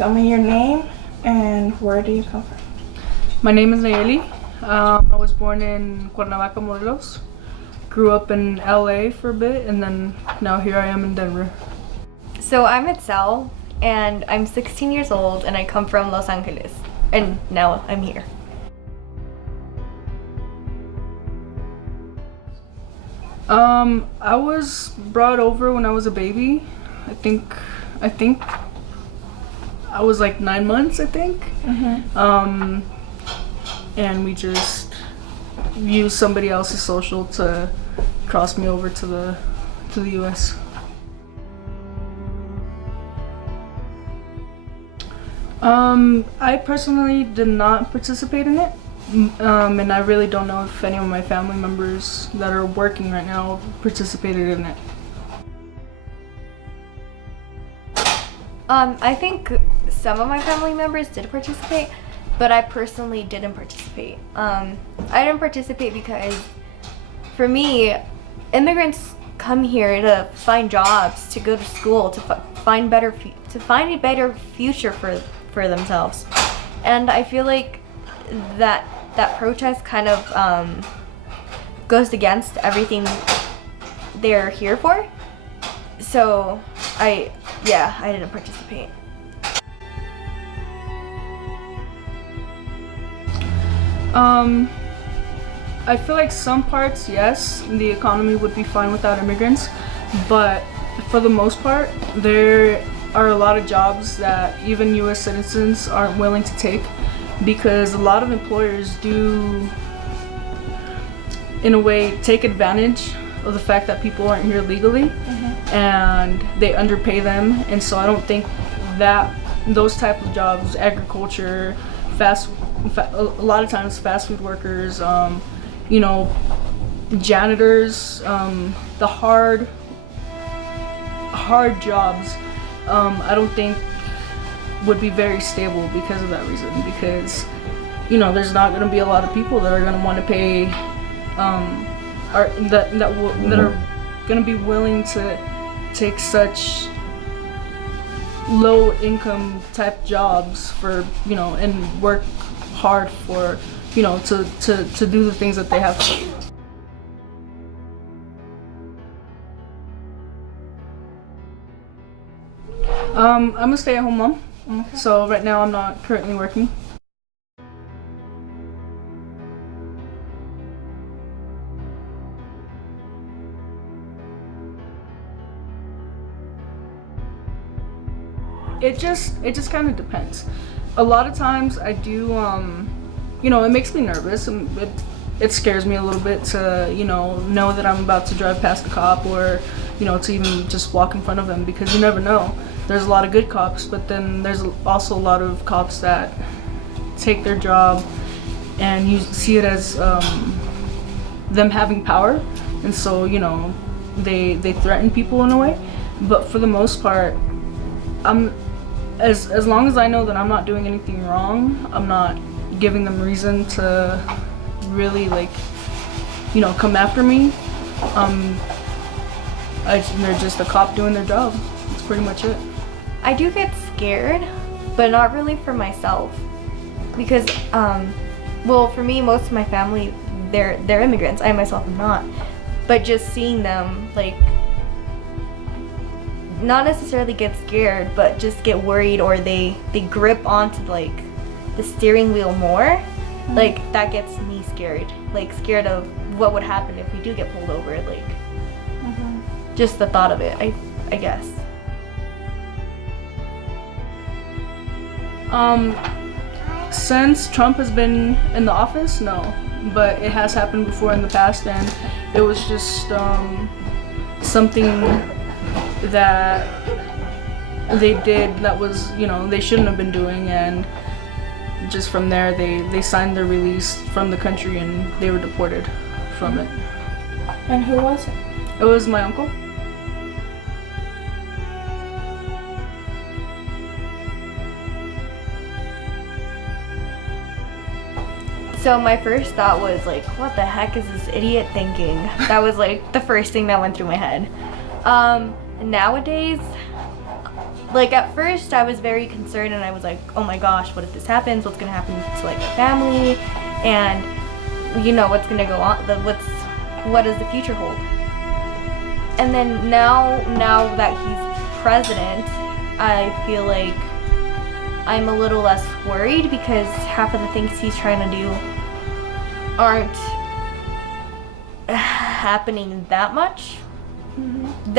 Tell me your name and where do you come from? My name is Nayeli. I was born in Cuernavaca, Morelos. Grew up in LA for a bit, and then now here I am in Denver. So I'm Itzel, and I'm 16 years old, and I come from Los Angeles, and now I'm here. I was brought over when I was a baby. I think I was like 9 months, I think. And we just used somebody else's social to cross me over to the US. I personally did not participate in it. And I really don't know if any of my family members that are working right now participated in it. I think some of my family members did participate, but I personally didn't participate. I didn't participate because, for me, immigrants come here to find jobs, to go to school, to find a better future for themselves, and I feel like that protest kind of goes against everything they're here for. So I didn't participate. I feel like some parts, yes, the economy would be fine without immigrants, but for the most part, there are a lot of jobs that even US citizens aren't willing to take, because a lot of employers do, in a way, take advantage of the fact that people aren't here legally, and they underpay them. And so I don't think that those type of jobs, agriculture, a lot of times fast food workers, janitors, the hard jobs, I don't think would be very stable because of that reason, because there's not going to be a lot of people that are going to want to pay that are going to be willing to take such low income type jobs for and work hard for to do the things that they have to do. I'm a stay-at-home mom. Okay. So right now I'm not currently working. It just kind of depends. A lot of times I do, it makes me nervous, and it scares me a little bit to, know that I'm about to drive past the cop, or, to even just walk in front of him, because you never know. There's a lot of good cops, but then there's also a lot of cops that take their job and you see it as them having power, and so they threaten people in a way. But for the most part, as long as I know that I'm not doing anything wrong, I'm not giving them reason to really come after me. They're just a cop doing their job. That's pretty much it. I do get scared, but not really for myself, because for me, most of my family, they're immigrants. I myself am not, but just seeing them, not necessarily get scared, but just get worried, or they grip onto the steering wheel more. That gets me scared. Scared of what would happen if we do get pulled over. Just the thought of it, I guess. Since Trump has been in the office, no, but it has happened before in the past, and it was just something that they did that was, they shouldn't have been doing, and just from there they signed their release from the country and they were deported from it. And who was it? It was my uncle. So my first thought was what the heck is this idiot thinking? That was the first thing that went through my head. Nowadays, like at first I was very concerned and I was like, oh my gosh, what if this happens? What's gonna happen to like my family? And you know, what's gonna go on, what does the future hold? And then now that he's president, I feel like I'm a little less worried because half of the things he's trying to do aren't happening that much.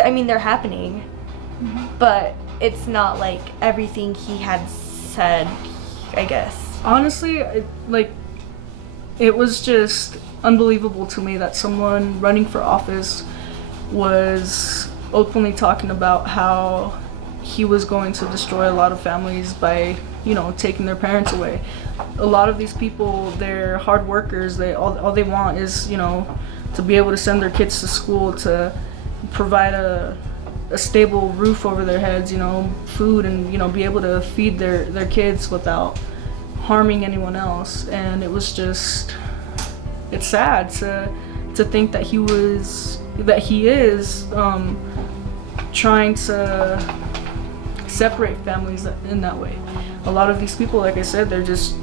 I mean, they're happening, but it's not like everything he had said, I guess. Honestly, it was just unbelievable to me that someone running for office was openly talking about how he was going to destroy a lot of families by, you know, taking their parents away. A lot of these people, they're hard workers. All they want is, you know, to be able to send their kids to school, to provide a stable roof over their heads, you know, food, and, you know, be able to feed their kids without harming anyone else. And it was just, it's sad to think that he is trying to separate families in that way. A lot of these people, like I said, they're just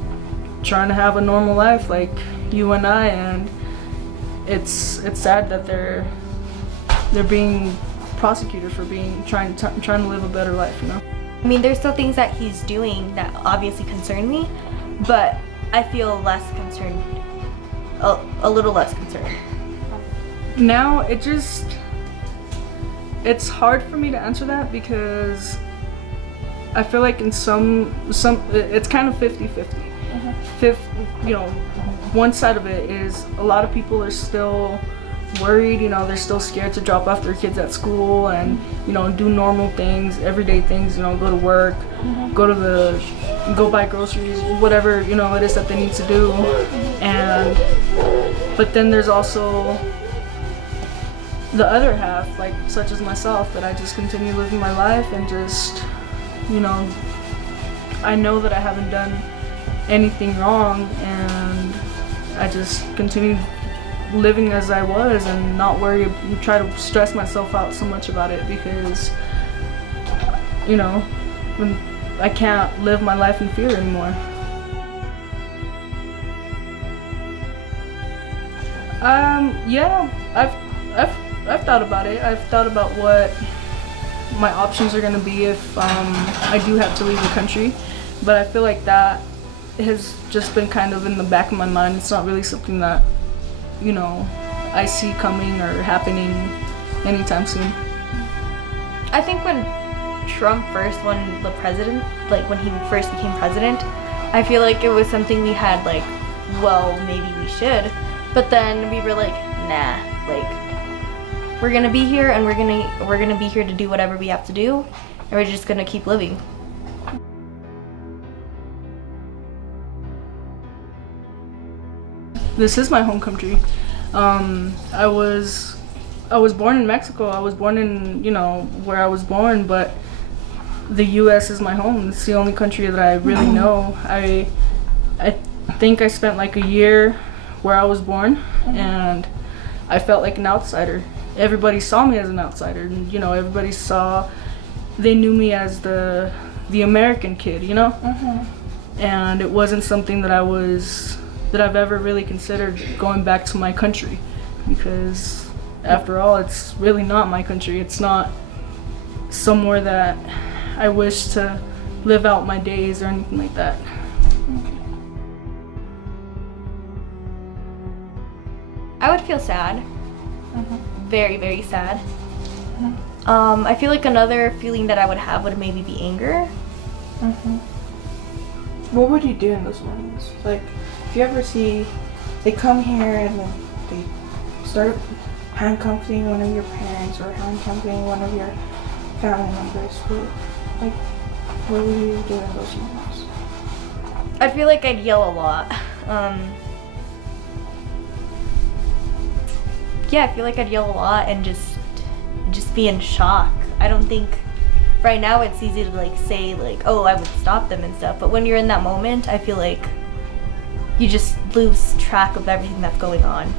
trying to have a normal life like you and I, and it's sad that they're being prosecuted for trying to live a better life, you know? I mean, there's still things that he's doing that obviously concern me, but I feel less concerned, a little less concerned. Now it's hard for me to answer that because I feel like in some it's kind of 50-50. You know, one side of it is a lot of people are still worried, you know, they're still scared to drop off their kids at school and, you know, do normal things, everyday things, you know, go to work, go buy groceries, whatever, you know, it is that they need to do. But then there's also the other half, like such as myself, that I just continue living my life and just, you know, I know that I haven't done anything wrong, and I just continue living as I was and not try to stress myself out so much about it because, you know, when I can't live my life in fear anymore. Yeah, I've thought about it. I've thought about what my options are gonna be if I do have to leave the country, but I feel like that has just been kind of in the back of my mind. It's not really something that, you know, I see coming or happening anytime soon. I think when Trump first won the president, like when he first became president, I feel like it was something we had like, well, maybe we should, but then we were like, nah, like we're gonna be here and we're gonna be here to do whatever we have to do, and we're just gonna keep living. This is my home country. I was born in Mexico. I was born in, you know, where I was born, but the U.S. is my home. It's the only country that I really know. I think I spent like a year where I was born, and I felt like an outsider. Everybody saw me as an outsider, and, you know, they knew me as the American kid, you know? And it wasn't something that I've ever really considered going back to my country, because after all, it's really not my country. It's not somewhere that I wish to live out my days or anything like that. I would feel sad. Very, very sad. I feel like another feeling that I would have would maybe be anger. What would you do in those moments? Like, if you ever see they come here and then they start handcuffing one of your parents or handcuffing one of your family members, what would you do in those moments? I feel like I'd yell a lot. Yeah, I feel like I'd yell a lot and just be in shock. I don't think right now it's easy to like say like, oh, I would stop them and stuff, but when you're in that moment, I feel like you just lose track of everything that's going on.